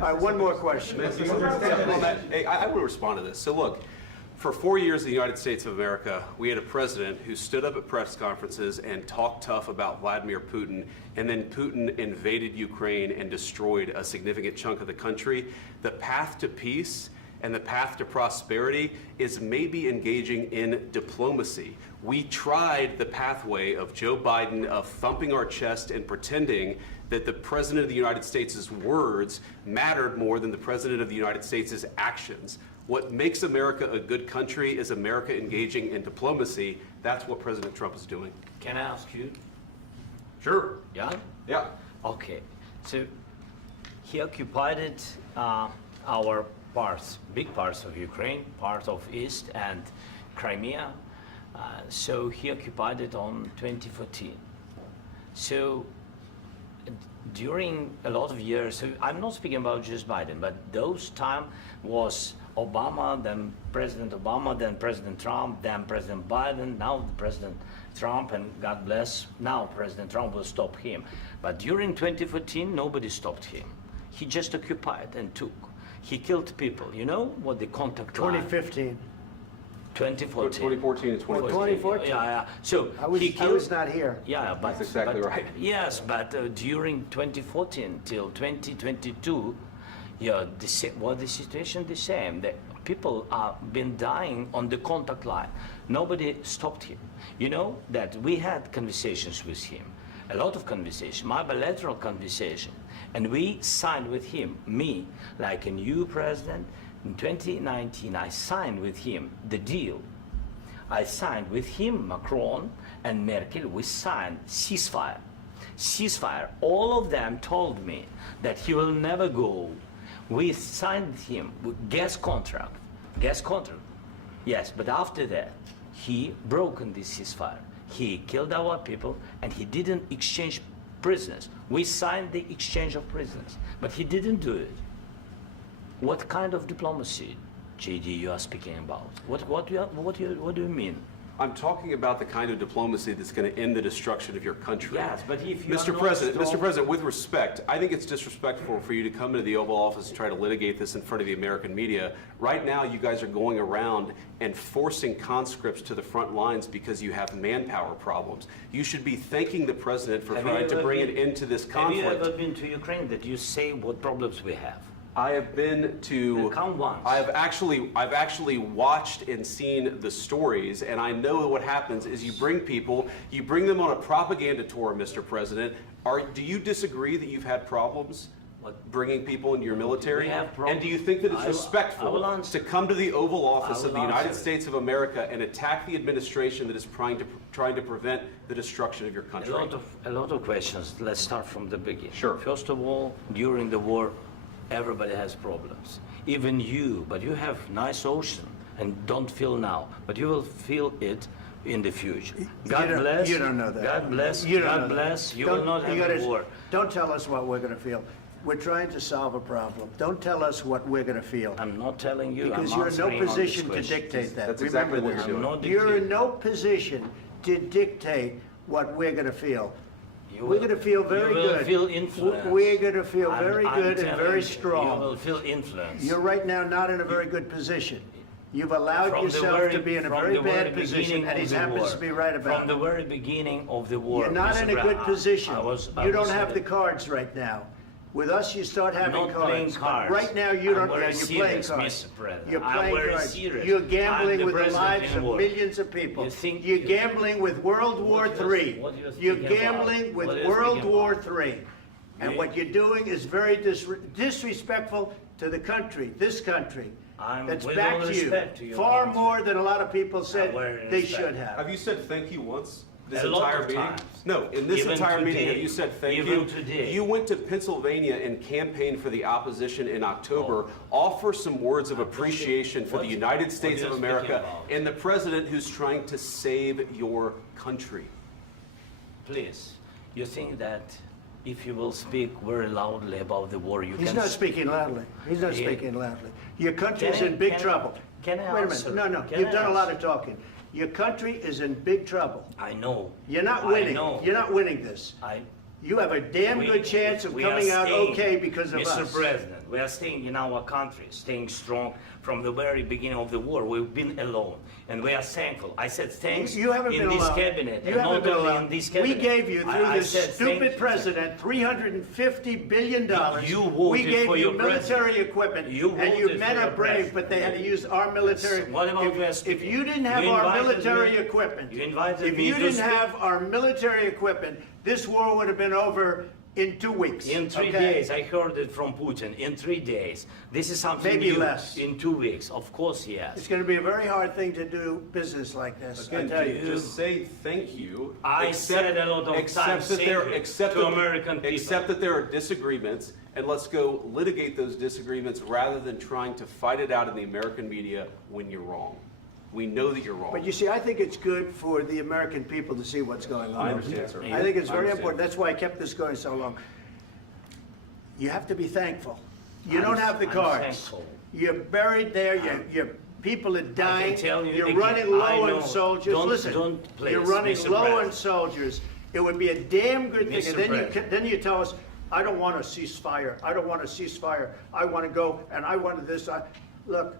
right, one more question. I will respond to this. So look, for 4 years in the United States of America, we had a president who stood up at press conferences and talked tough about Vladimir Putin, and then Putin invaded Ukraine and destroyed a significant chunk of the country. The path to peace and the path to prosperity is maybe engaging in diplomacy. We tried the pathway of Joe Biden of thumping our chest and pretending that the President of the United States' words mattered more than the President of the United States' actions. What makes America a good country is America engaging in diplomacy. That's what President Trump is doing. Can I ask you? Sure. Yeah? Yeah. Okay. So he occupied our parts, big parts of Ukraine, part of East and Crimea. So he occupied it on 2014. So during a lot of years, so I'm not speaking about just Biden, but those time was Obama, then President Obama, then President Trump, then President Biden, now President Trump, and God bless, now President Trump will stop him. But during 2014, nobody stopped him. He just occupied and took. He killed people. You know what the contact line? 2015. 2014. 2014 and 2015. 2014. Yeah. So I was not here. Yeah, but That's exactly right. Yes, but during 2014 till 2022, yeah, the situation the same. The people are been dying on the contact line. Nobody stopped him. You know that we had conversations with him, a lot of conversation, my bilateral conversation, and we signed with him, me, like a new president. In 2019, I signed with him the deal. I signed with him, Macron and Merkel, we signed ceasefire. Ceasefire. All of them told me that he will never go. We signed him with gas contract. Gas contract. Yes, but after that, he broken this ceasefire. He killed our people and he didn't exchange prisoners. We signed the exchange of prisoners, but he didn't do it. What kind of diplomacy, JD, you are speaking about? What do you mean? I'm talking about the kind of diplomacy that's going to end the destruction of your country. Yes, but if you Mr. President, with respect, I think it's disrespectful for you to come into the Oval Office and try to litigate this in front of the American media. Right now, you guys are going around and forcing conscripts to the front lines because you have manpower problems. You should be thanking the President for trying to bring an end to this conflict. Have you ever been to Ukraine that you say what problems we have? I have been to. Come once. I've actually watched and seen the stories, and I know what happens is you bring people, you bring them on a propaganda tour, Mr. President. Do you disagree that you've had problems bringing people into your military? We have problems. And do you think that it's respectful to come to the Oval Office of the United States of America and attack the administration that is trying to prevent the destruction of your country? A lot of questions. Let's start from the beginning. Sure. First of all, during the war, everybody has problems, even you, but you have nice ocean and don't feel now, but you will feel it in the future. God bless. You don't know that. God bless. You don't God know bless. that. You will not have a war. Don't tell us what we're going to feel. We're trying to solve a problem. Don't tell us what we're going to feel. I'm not telling you. Because I'm you're in no answering on position this to question. dictate that. That's Remember exactly what this. you're doing. You're in no position to dictate what we're going to feel. We're going to feel very good. You will feel influence. We're going to feel very good and very strong. You will feel influence. You're right now not in a very good position. You've allowed yourself to be in a very bad position, and he happens to be right about it. From the very beginning of the war. You're not in a good position. You don't have the the cards right now. With us, you start having not cards. playing cards. Right now, you don't. Very You're playing serious, cards. Mr. President. You're I'm playing very cards. serious. You're I'm gambling the with the president lives in of war. millions of people. You think- You're gambling with World War III. what you're You're speaking gambling about? with What are you World speaking War about? III. And You- what you're doing is very disrespectful to the country, this country. That's with back all to you. respect to your Far country. more than a lot of people said very they respect. should have. Have you said thank you once? This A lot entire of meeting? times. No, in this Even entire meeting, today. have you said thank Even you? today. You went to Pennsylvania and campaigned for the opposition in October. Offer some words of appreciation for the United States are of you America speaking about? and the president who's trying to save your country. Please, you think that if you will speak very loudly about the war, you He's can... not speaking loudly. He's not He- speaking loudly. Your country Can is I- in big can I- trouble. can I Wait a answer? minute. No, Can you've I done a lot answer? of talking. Your country is in big trouble. I know. You're not I winning. know. You're not winning this. You have a damn We- good chance of we coming are out staying, okay because of Mr. us. President, We are staying in our country, staying strong from the very beginning of the war. We've been alone, and we are thankful. I said thanks You haven't in been this alone. cabinet, You and haven't not been only alone. in this cabinet. We gave you, through I this said thank stupid you. president, $350 billion. You voted we gave for you your military president. equipment, You and you voted men for are your brave, president. but they had to use our military. What about if you didn't have You our invited military me- equipment, you invited if me you to didn't speak- have our military equipment, this war would have been over in 2 weeks. In 3 okay? days, I heard it from Putin. In 3 days, this is something Maybe new. less. In 2 weeks, of course, yes. It's going to be a very hard thing to do business like this. I Again, tell you. just say thank you. I said a lot of accept times that thank there, you accept to that- American people. Accept that there are disagreements, and let's go litigate those disagreements rather than trying to fight it out in the American media when you're wrong. We know that you're wrong. But you see, I think it's good for the American people to see what's going on. I understand, sir. I think it's I very understand. important. That's why I kept this going so long. You have to be thankful. You don't have the I'm cards. thankful. You're buried there. Your people are dying. tell you You're again, running I low know. on soldiers. Don't- Listen, don't please, you're running Mr. low on President. soldiers. It would be a damn good thing. Mr. And then President. then you tell us, I don't want a ceasefire. I don't want a ceasefire. I want to go and I want this. Look,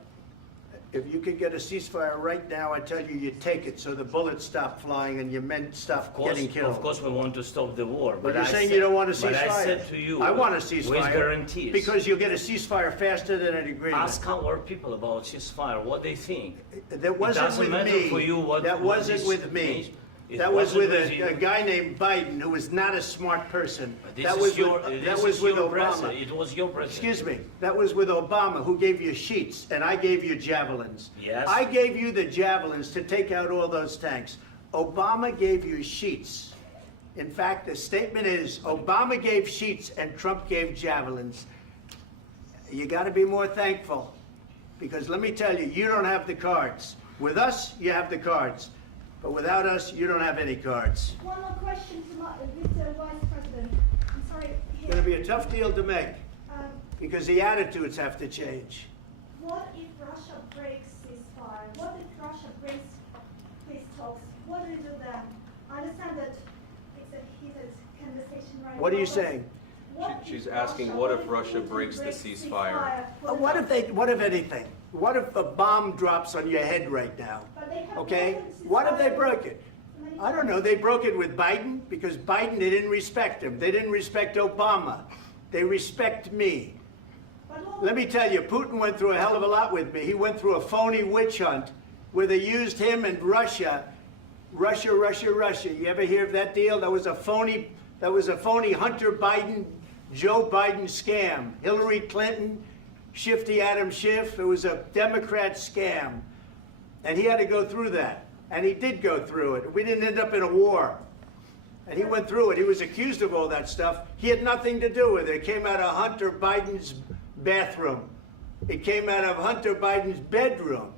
if you could get a ceasefire right now, I tell you, you take it so the bullets stop flying and your men stop getting killed. Of course, we want to stop the war. But you're I saying said- you don't want a ceasefire. But I said to you, I want a with ceasefire. guarantees. Because you'll get a ceasefire faster than an agreement. Ask our people about ceasefire, what they think. That wasn't doesn't with matter me. for you what- That what wasn't this with me. means. It That was wasn't with with you. a guy named Biden, who was not a smart person. But this That is was your, with, this that was is with your Obama. president. It was your president. Excuse me. That was with Obama, who gave you sheets, and I gave you javelins. Yes. I gave you the javelins to take out all those tanks. Obama gave you sheets. In fact, the statement is, Obama gave sheets and Trump gave javelins. You got to be more thankful, because let me tell you, you don't have the cards. With us, you have the cards. But without us, you don't have any cards. One more question to Mr. Vice President. I'm sorry. It's going to be a tough deal to make, Um, because the attitudes have to change. what if Russia breaks ceasefire? What if Russia breaks peace talks? What do you do then? I understand that it's a heated conversation right now. What are you but saying? what if She's asking, Russia- what if Russia Putin breaks the ceasefire? What if anything? What if a bomb drops on your head right now? But they have Okay? broken ceasefire What if they broke it? many I don't know. They broke it with Biden, because Biden, they didn't respect him. They didn't respect Obama. They respect me. But what- Let me tell you, Putin went through a hell of a lot with me. He went through a phony witch hunt where they used him and Russia. Russia. You ever hear of that deal? That was a phony Hunter Biden, Joe Biden scam. Hillary Clinton, Shifty Adam Schiff. It was a Democrat scam. And he had to go through that. And he did go through it. We didn't end up in a war. And he went through it. He was accused of all that stuff. He had nothing to do with it. It came out of Hunter Biden's bathroom. It came out of Hunter Biden's bedroom.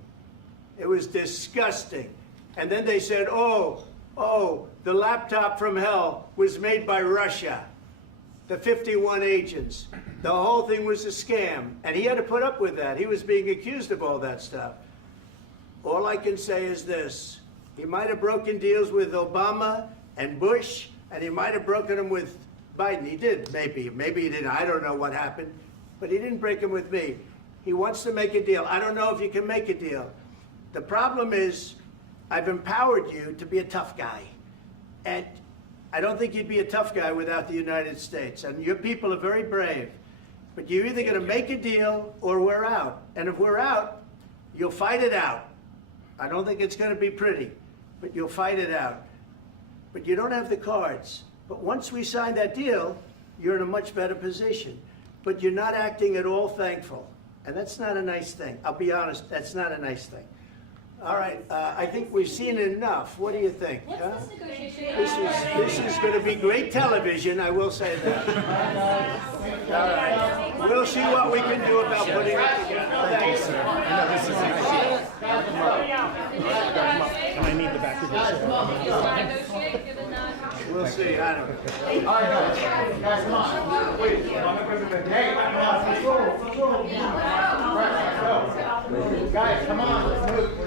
It was disgusting. And then they said, oh, the laptop from hell was made by Russia. The 51 agents. The whole thing was a scam. And he had to put up with that. He was being accused of all that stuff. All I can say is this. He might have broken deals with Obama and Bush, and he might have broken them with Biden. He did, maybe. Maybe he didn't. I don't know what happened. But he didn't break them with me. He wants to make a deal. I don't know if you can make a deal. The problem is, I've empowered you to be a tough guy. And I don't think you'd be a tough guy without the United States. And your people are very brave. But you're either going to make a deal or we're out. And if we're out, you'll fight it out. I don't think it's going to be pretty, but you'll fight it out. But you don't have the cards. But once we sign that deal, you're in a much better position. But you're not acting at all thankful. And that's not a nice thing. I'll be honest, that's not a nice thing. All right, I think we've seen enough. What do you think? What's huh? this negotiation? This is going to be great television, I will say that. All right. We'll see what we can do about putting it together. Thanks. And I need the back of this. Negotiate, given that. We'll see. I don't know. Guys, come on. Wait. Hey, come on. Let's go. Guys, come on. Let's move.